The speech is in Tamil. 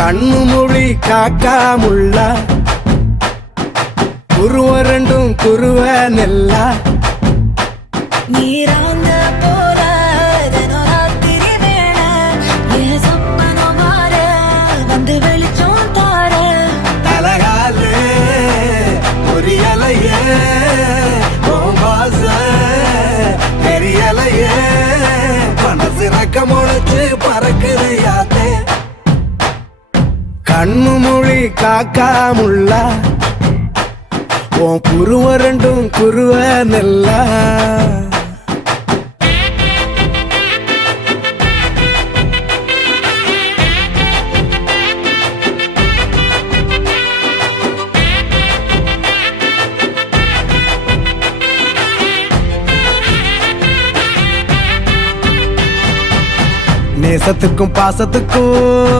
கண்ணு மொழி காக்காமுள்ள குருவ ரெண்டும் குருவ நெல்லா நீராங்க போல தினராத்திரி வேண என் சொப்பனம் மாற வந்து வெளிச்சம் தார தலகாலே பொரியலையே ஓம்பாச பெரியலையே மனசு ரக்க முளைச்சு பறக்குது யாத்தே கண்ணு மொழி காக்காமுள்ள உன் குருவ ரெண்டும் குருவ நெல்லா நேசத்துக்கும் பாசத்துக்கும்